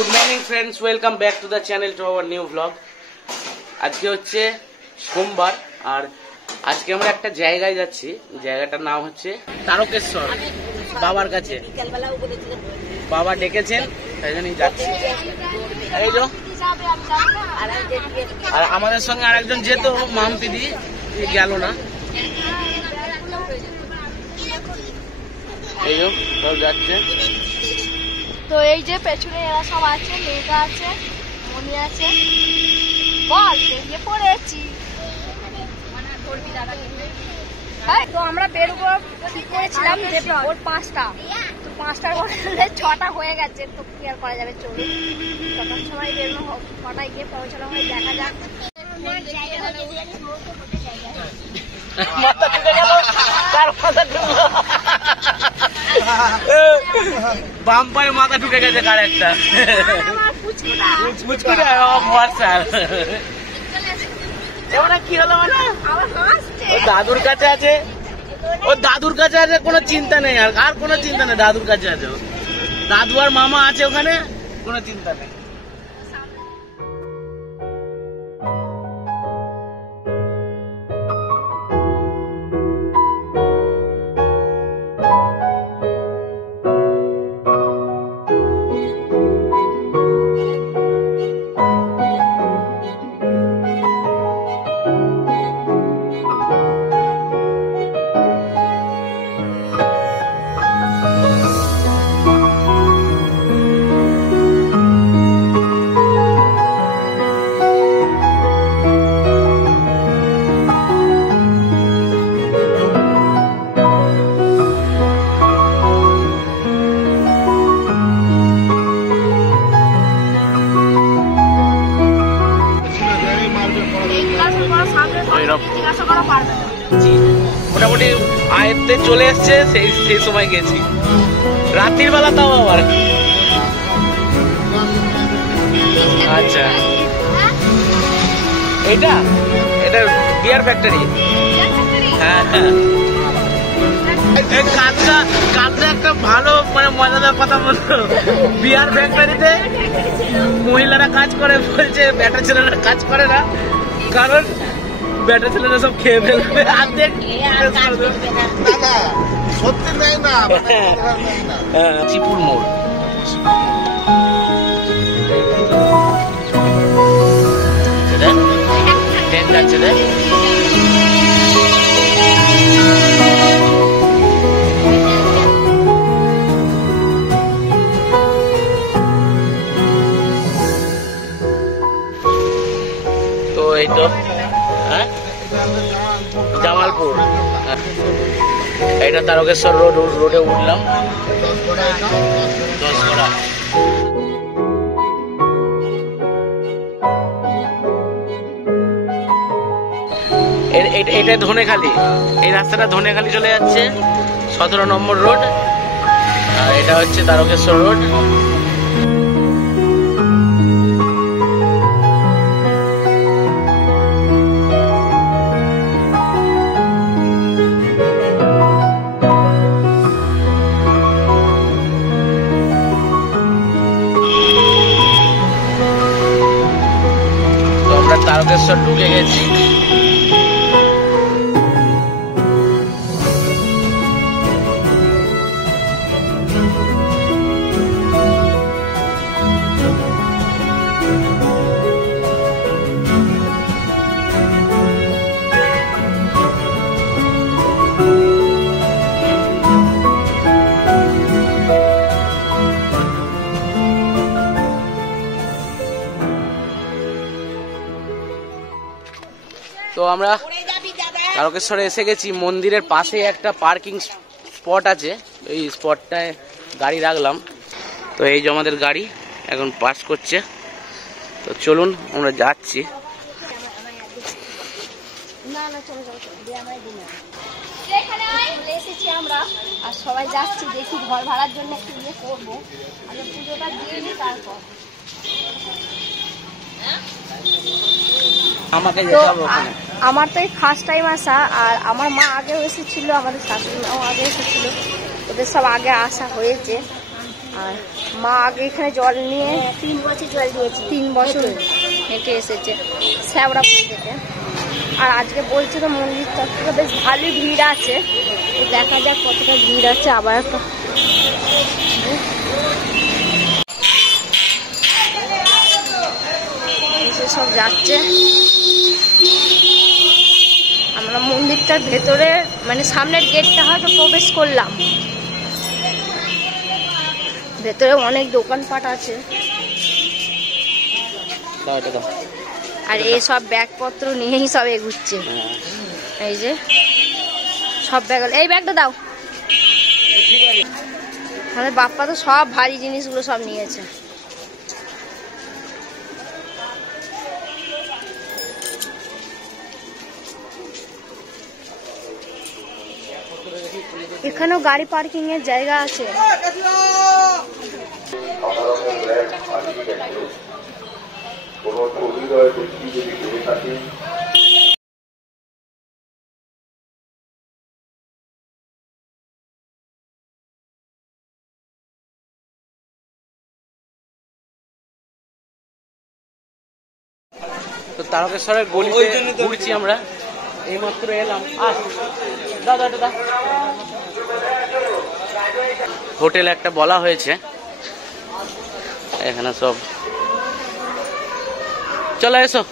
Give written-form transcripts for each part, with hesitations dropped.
Good morning friends, welcome back to the channel to our new blog. আজকে হচ্ছে সোমবার আর আজকে আমরা একটা জায়গায় যাচ্ছি। জায়গাটার নাম হচ্ছে তারকেশ্বর, বাবার কাছে। বাবা ডেকেছেন তাই জন্যই যাচ্ছি। এই তো আর আমাদের সঙ্গে আরেকজন যেত, মামপিদি, গেল না। এই তো সব যাচ্ছে। তো এই যে পেছনে এরা সব আছে, মেয়েটা আছে, মনি আছে। বল বেরিয়ে পড়েছি। তো আমরা বেরোবো ঠিক করেছিলাম যে ভোর 5টা, তো 5টার বদলে 6টা হয়ে গেছে। তো কি আর করা যাবে, চলুন তখন সময় বেরোনো, 6টায় গিয়ে পৌঁছানো হয়, দেখা যাক। মাথা ঢুকে গেল, তার মাথা ঢুকলো, বাম পায়ে মাথা ঢুকে গেছে কার একটা। ওটা কি হলো মানে দাদুর কাছে আছে, ও দাদুর কাছে আছে, কোনো চিন্তা নেই। আর কোনো চিন্তা নেই, দাদুর কাছে আছে। দাদু আর মামা আছে ওখানে, কোনো চিন্তা নেই। মোটামুটি আয়ত্তে চলে এসছে, সেই সময় গেছি রাত্রির বেলা, তাও আবার। আচ্ছা, এটা এটা বিয়ার ফ্যাক্টরি। হ্যাঁ হ্যাঁ, কাজটা একটা ভালো মানে মজাদার কথা বলতো। বিয়ার ফ্যাক্টরিতে মহিলারা কাজ করে, বলছে বেটা ছেলেরা কাজ করে না, কারণ বেটা ছেলেরা সব খেয়ে ফেলবে। চিপুর মোড়, ট্রেন যাচ্ছে দেখ। তো এই তো জামালপুর, এটা তারকেশ্বর রোডে উঠলাম। 10 গড়া। এটা ধনেখালি, এই রাস্তাটা ধনেখালি চলে যাচ্ছে, 17 নম্বর রোড। আর এটা হচ্ছে তারকেশ্বর রোড। তারকেশ্বর ঢুকে গেছি। তো আমরা তারকেশ্বরে এসে গেছি। মন্দিরের পাশে একটা পার্কিং স্পট আছে, এই স্পটটায় গাড়ি রাখলাম। তো এই যে আমাদের গাড়ি এখন পাস করছে, তো চলুন আমরা যাচ্ছি। আমরা আর সবাই যাচ্ছি, দেখি ঘর ভাড়ার জন্য একটু ইয়ে করবো, আগে পুজোটা দিয়ে নিই তারপর। আমার তো এই ফার্স্ট টাইম আসা, আর আমার মা আগেও এসেছিল, আমাদের শাশুড়ি মাও আগে এসেছিল, ওদের সব আগে আসা হয়েছে। আর মা আগে এখানে জল নিয়ে 3 বছর জল দিয়েছি, 3 বছর হেঁটে এসেছে শ্যাওড়াপুর থেকে। আর আজকে বলছে তো মন্দিরটা থেকে বেশ ভালোই ভিড় আছে, তো দেখা যাক কতটা ভিড় আছে। আবার একটা সব যাচ্ছে। আমরা মন্দিরটার ভেতরে মানে সামনের গেটটা হয়তো প্রবেশ করলাম, ভেতরে অনেক দোকানপাট আছে। আর এই সব ব্যাগপত্র নিয়েই সব এগুচ্ছে। এই যে সব ব্যাগ, এই ব্যাগটা দাও। আমাদের বাপ্পা তো সব ভারী জিনিসগুলো সব নিয়েছে। এখানেও গাড়ি পার্কিং এর জায়গা আছে। তো তারকেশ্বরের গলিতে ঘুরছি আমরা, এইমাত্র এলাম। দাদা দাদা হোটেল একটা বলা হয়েছে, এখানে সব চলে এসো।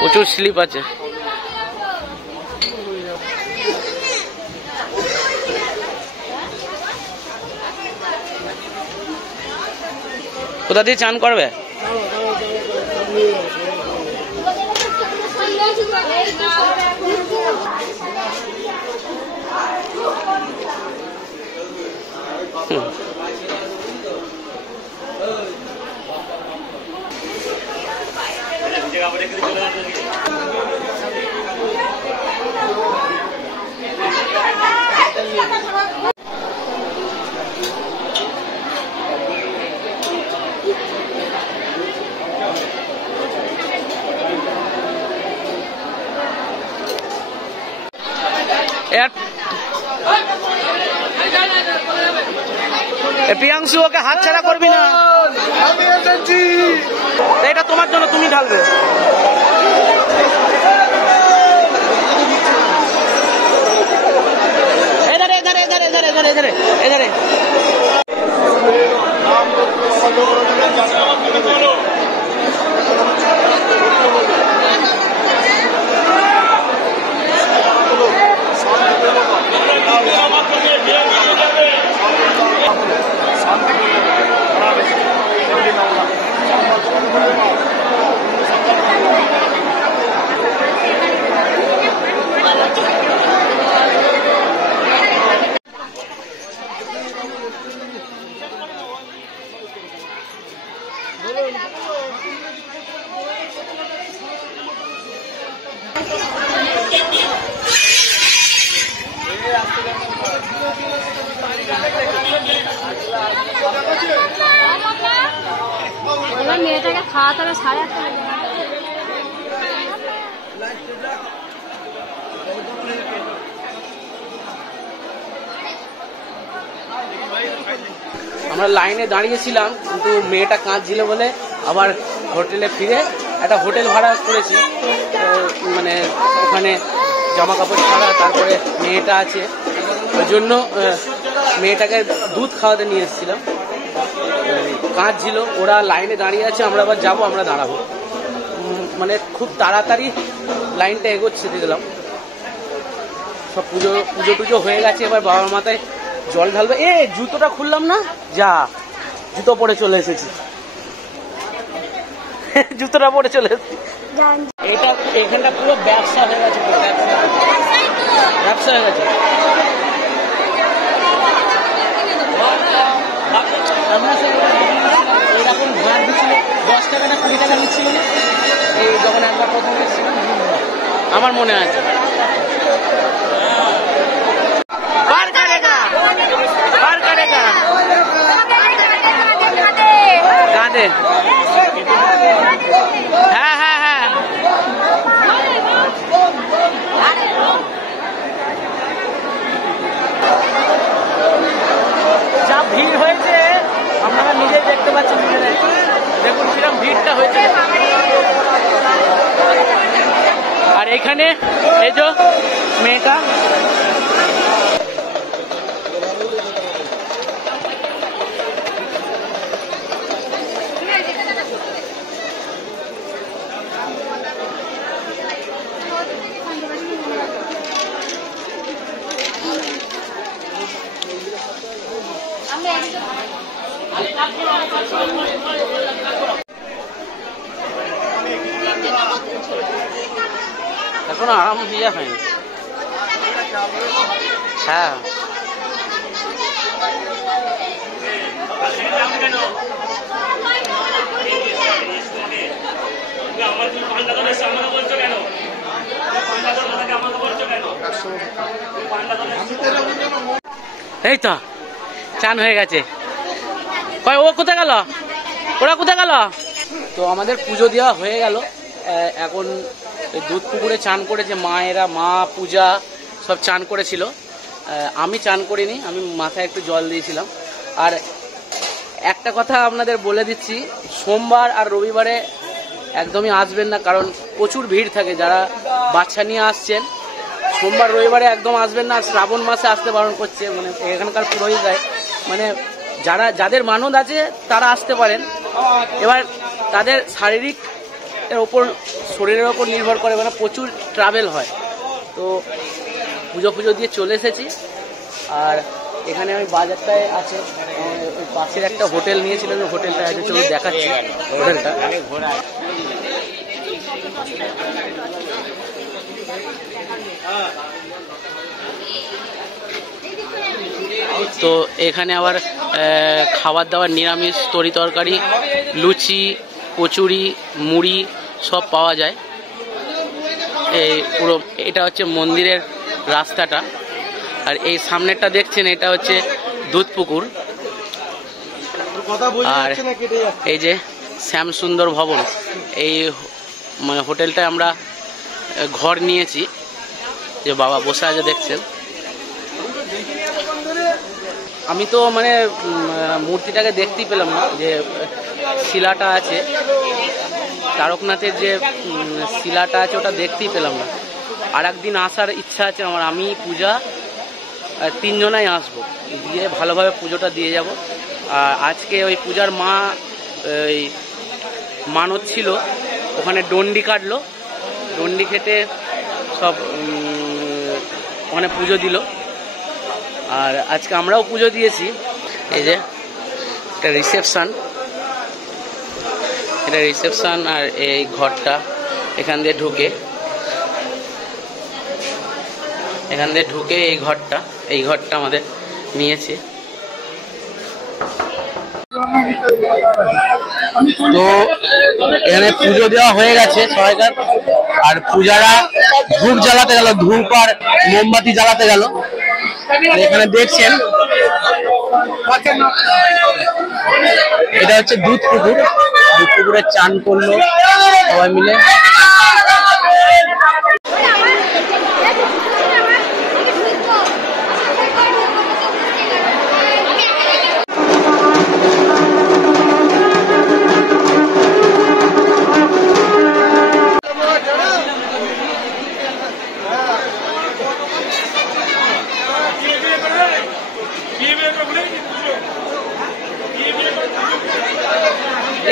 প্রচুর স্লিপ আছে। কোথা দিয়ে চান করবে? প্রিয়াংশু, ওকে হাত ছাড়া করবি না, এটা তোমার জন্য, তুমি ঢালবে। এধারে এধারে এধারে এধারে এধারে এধারে এধারে মেয়েটাকে খাওয়াতে হবে 8:30 টাকা। আমরা লাইনে দাঁড়িয়েছিলাম, কিন্তু মেয়েটা কাঁদছিল বলে আবার হোটেলে ফিরে একটা হোটেল ভাড়া করেছি। মানে ওখানে জামা কাপড় ছাড়া, তারপরে মেয়েটা আছে, ওই জন্য মেয়েটাকে দুধ খাওয়াতে নিয়ে এসেছিলাম। কাঁদছিল, ওরা লাইনে দাঁড়িয়ে আছে, আমরা আবার যাবো, আমরা দাঁড়াবো। মানে খুব তাড়াতাড়ি লাইনটা এগোচ্ছে দেখলাম। সব পুজো টুজো হয়ে গেছে, এবার বাবার মাথায় জল ঢালবে। জুতোটা খুললাম না, যা জুতো পরে চলে এসেছি, জুতোটা পরে চলে এসেছি। এটা এখানটা পুরো ব্যবসা হয়ে গেছে, ব্যবসা হয়ে গেছে। এরকম ভাড় দিচ্ছিল 10 টাকা না 20 টাকা নিচ্ছিল না, এই যখন একবার প্রথম এসেছিলাম, আমার মনে আছে। কেটে। হ্যাঁ হ্যাঁ হ্যাঁ, যা ভিড় হয়েছে আপনারা নিজেই দেখতে পাচ্ছেন, দেখুন কিরকম ভিড়টা হয়েছে। আর এখানে এই যে মেয়েটা, এখনো আরাম দিয়া হয়নি। হ্যাঁ এই তো চান হয়ে গেছে। ও কোথায় গেল, ওরা কোথায় গেল? তো আমাদের পুজো দেওয়া হয়ে গেল। এখন দুধ পুকুরে চান করেছে মায়েরা, মা পূজা সব চান করেছিল। আমি চান করিনি, আমি মাথায় একটু জল দিয়েছিলাম। আর একটা কথা আপনাদের বলে দিচ্ছি, সোমবার আর রবিবারে একদমই আসবেন না, কারণ প্রচুর ভিড় থাকে। যারা বাচ্চা নিয়ে আসছেন সোমবার রবিবারে একদম আসবেন না। শ্রাবণ মাসে আসতে বারণ করছে, মানে এখানকার পুরোহিতরাই, মানে যাদের মানত আছে তারা আসতে পারেন। এবার তাদের শারীরিক এর ওপর, শরীরের ওপর নির্ভর করে, মানে প্রচুর ট্রাভেল হয়। তো পুজো দিয়ে চলে এসেছি। আর এখানে আমি বাজারটায় আছে, ওই পাশের একটা হোটেল নিয়েছিলাম, হোটেলটা আছে, চলো দেখাচ্ছি হোটেলটা। তো এখানে আবার খাবার দাবার নিরামিষ, তরি তরকারি, লুচি, কচুরি, মুড়ি সব পাওয়া যায়। এই পুরো এটা হচ্ছে মন্দিরের রাস্তাটা। আর এই সামনেরটা দেখছেন, এটা হচ্ছে দুধ পুকুর। আর এই যে শ্যাম সুন্দর ভবন, এই মানে হোটেলটায় আমরা ঘর নিয়েছি। যে বাবা বসে আছে দেখছেন। আমি তো মানে মূর্তিটাকে দেখতেই পেলাম না, যে শিলাটা আছে, তারকনাথের যে শিলাটা আছে ওটা দেখতেই পেলাম না। আর একদিন আসার ইচ্ছা আছে আমার, আমি পূজা তিনজনাই আসবো, দিয়ে ভালোভাবে পুজোটা দিয়ে যাব। আর আজকে ওই পূজার মা ওই মানত ছিল, ওখানে ডন্ডি কাটলো, ডন্ডি খেটে সব ওখানে পুজো দিল। আর আজকে আমরাও পুজো দিয়েছি। এই যে একটা রিসেপশন, এটা রিসেপশন। আর এই ঘরটা এখান দিয়ে ঢুকে এই ঘরটা আমাদের নিয়েছে। তো এখানে পুজো দেওয়া হয়ে গেছে সবাইকার। আর পূজারা ধূপ জ্বালাতে গেল, ধূপ আর মোমবাতি জ্বালাতে গেল। এখানে দেখছেন এটা হচ্ছে দুধ পুকুর, দুধ পুকুরে চান করলো সবাই মিলে।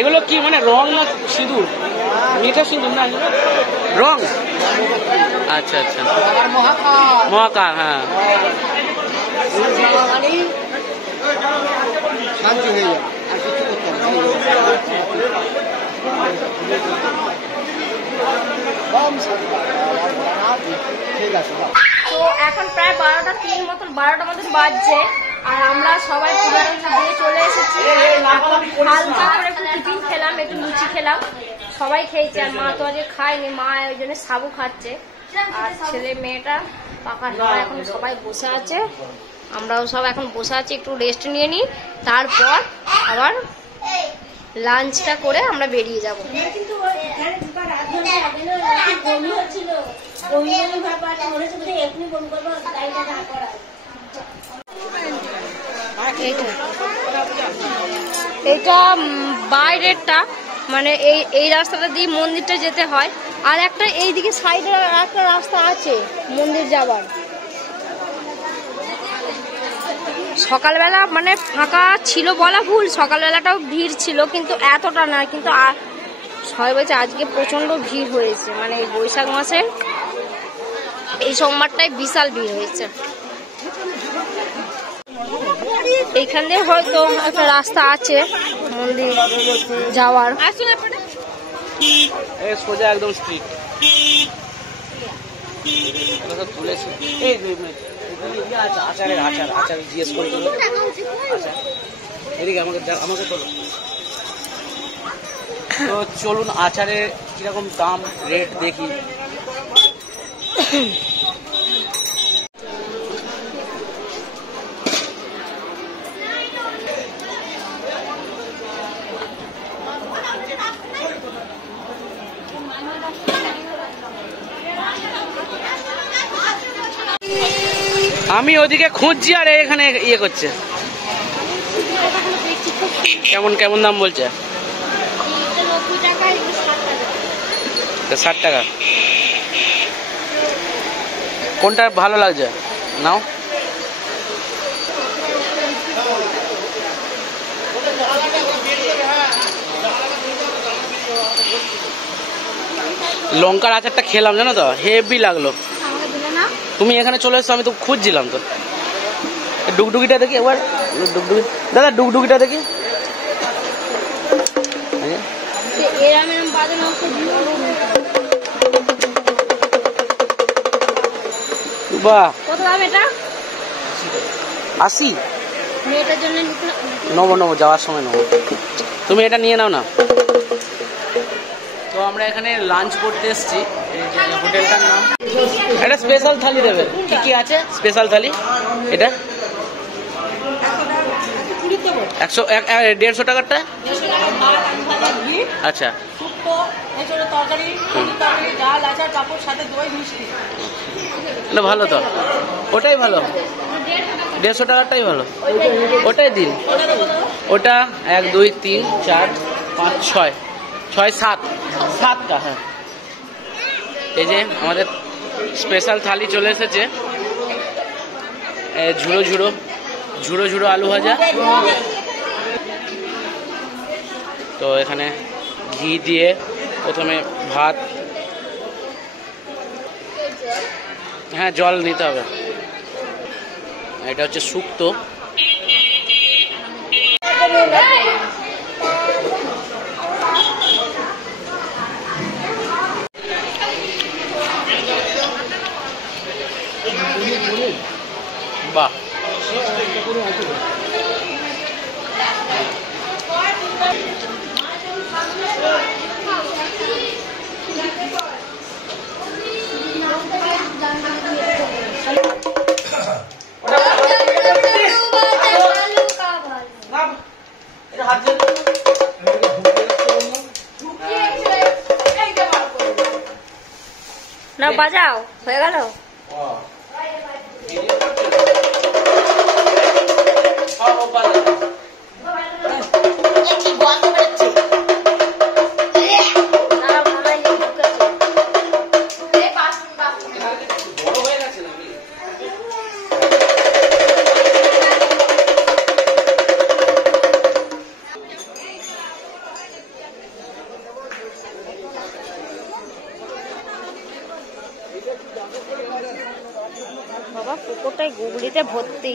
এগুলো কি মানে রং না সিঁদুর? মিঠা সিঁদুর না রং? আচ্ছা আচ্ছা, মহাকাল। হ্যাঁ তো এখন প্রায় 12টা 3 মতন 12টা মতন বাজছে। আর আমরা সবাই পূজা দিয়ে চলে এসেছি। হালকা করে একটু টিফিন খেলাম, একটু লুচি খেলাম, সবাই খেয়েছে। আর মা তো আজকে খায়নি, মা ওই জন্য সাবু খাচ্ছে। আর ছেলে মেয়েটা পাকা নয়, এখন সবাই বসে আছে, আমরাও সব এখন বসে আছি, একটু রেস্ট নিয়ে নিই, তারপর আবার লাঞ্চটা করে আমরা বেরিয়ে যাব। এটা বাইরেরটা, মানে এই রাস্তাটা দিয়ে মন্দিরটা যেতে হয়, আর একটা এইদিকে সাইডে একটা রাস্তা আছে মন্দির যাবার। সকালবেলা মানে ফাঁকা ছিল বলা ভুল, সকালবেলাটাও ভিড় ছিল, কিন্তু এতটা না। কিন্তু সবাই বলছে আজকে প্রচন্ড ভিড় হয়েছে, মানে এই বৈশাখ মাসে এই সোমবারটায় বিশাল ভিড় হয়েছে। এইখান দিয়ে হয়তো একটা রাস্তা আছে মন্দির যাওয়ার। সোজা একদম স্ট্রিট তুলেছে। আচারের আচার জিজ্ঞেস করে এদিকে আমাকে তোলো। তো চলুন আচারের কিরকম দাম রেট দেখি। আমি ওদিকে খুঁজছি আর এখানে ইয়ে করছে। কেমন কেমন দাম বলছে? 60 টাকা। কোনটা ভালো লাগছে নাও। লঙ্কার আচারটা খেলাম জানো তো, হেভি লাগলো। তুমি এখানে চলে এসছো, আমি তো খুঁজছিলাম তো। ডুগডুগিটা দেখি একবার, ডুগডুগি দাদা, ডুগডুগিটা দেখি। বাহ, কত দাম এটা? 80। মেয়েটার জন্য নেবো যাওয়ার সময় নেবো। তুমি এটা নিয়ে নাও না। তো আমরা এখানে লাঞ্চ করতে এসেছি। হোটেলটার নাম, একটা স্পেশাল থালি দেবে। কি কি আছে স্পেশাল থালি? এটা 150 টাকারটা। আচ্ছা, ভালো তো, ওটাই ভালো। 150 টাকারটাই ভালো, ওটাই দিন। ওটা 1 2 3 4 5 6 7টা। হ্যাঁ, এই যে আমাদের স্পেশাল থালি চলে এসেছে। ঝুড়ো ঝুড়ো আলু ভাজা। তো এখানে ঘি দিয়ে প্রথমে ভাত, হ্যাঁ জল নিতে হবে। এটা হচ্ছে শুক্তো। বাহ, না বাজাও, হয়ে গেল। বাবা পুকুরটাই গুগলিতে ভর্তি।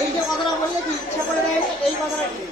এই যে কথাটা বললে কি ইচ্ছা করে দেয় এই কথাটা কি?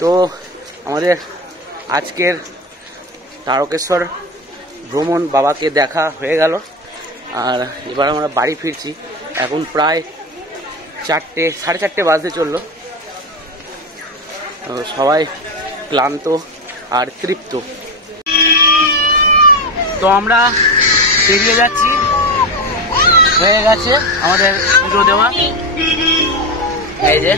তো আমাদের আজকের তারকেশ্বর ভ্রমণ বাবাকে দেখা হয়ে গেল, আর এবার আমরা বাড়ি ফিরছি। এখন প্রায় 4টে, 4:30 বাজতে চললো। সবাই ক্লান্ত আর তৃপ্ত। তো আমরা বেরিয়ে যাচ্ছি, হয়ে গেছে আমাদের পুজো দেওয়া। এই যে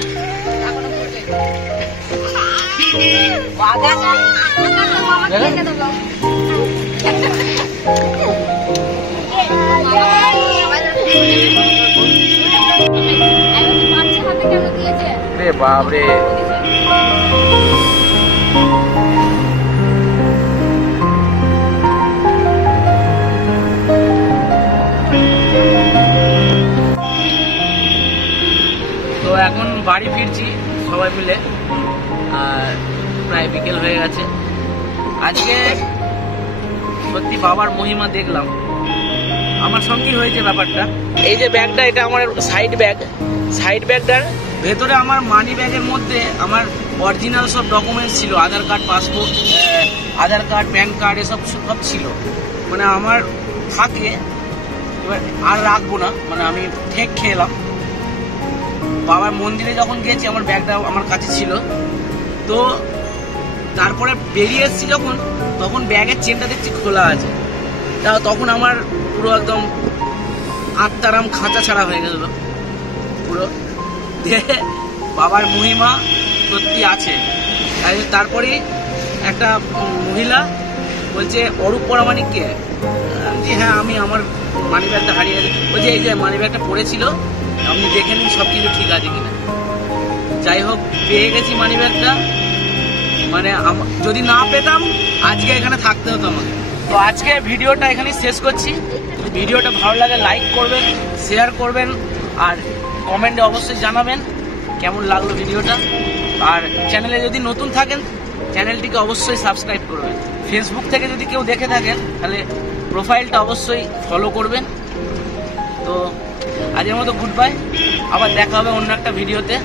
রে বাবরে, তো এখন বাড়ি ফিরছি সবাই মিলে, আর প্রায় বিকেল হয়ে গেছে। আজকে সত্যি বাবার মহিমা দেখলাম, আমার সঙ্গেই হয়েছে ব্যাপারটা। এই যে ব্যাগটা, এটা আমার সাইড ব্যাগটার ভেতরে আমার মানি ব্যাগের মধ্যে আমার অরিজিনাল সব ডকুমেন্টস ছিল, আধার কার্ড, পাসপোর্ট, আধার কার্ড, প্যান কার্ড, এসব সব ছিল। মানে আমার থাকে, এবার আর রাখবো না, মানে আমি ঠেক খেলাম। বাবার মন্দিরে যখন গেছি আমার ব্যাগটা আমার কাছে ছিল, তো তারপরে বেরিয়ে এসেছি যখন, তখন ব্যাগের চেনটা দেখছি খোলা আছে। তখন আমার পুরো একদম আত্মারাম খাঁচা ছাড়া হয়ে গেল পুরো। বাবার মহিমা সত্যি আছে। তারপরে একটা মহিলা বলছে, অরূপ পরামানিককে? যে হ্যাঁ, আমি আমার মানি ব্যাগটা হারিয়ে গেছে। বলছে এই যে মানি ব্যাগটা পড়েছিল, আপনি দেখে নিন সব কিছু ঠিক আছে কিনা। যাই হোক, পেয়ে গেছি মানি ব্যাগটা। মানে যদি না পেতাম আজকে এখানে থাকতে হতো আমাকে। তো আজকে ভিডিওটা এখানেই শেষ করছি। ভিডিওটা ভালো লাগে লাইক করবেন, শেয়ার করবেন, আর কমেন্টে অবশ্যই জানাবেন কেমন লাগলো ভিডিওটা। আর চ্যানেলে যদি নতুন থাকেন চ্যানেলটিকে অবশ্যই সাবস্ক্রাইব করবেন। ফেসবুক থেকে যদি কেউ দেখে থাকেন তাহলে প্রোফাইলটা অবশ্যই ফলো করবেন। তো আজকের মতো গুড বাই, আবার দেখা হবে অন্য একটা ভিডিওতে।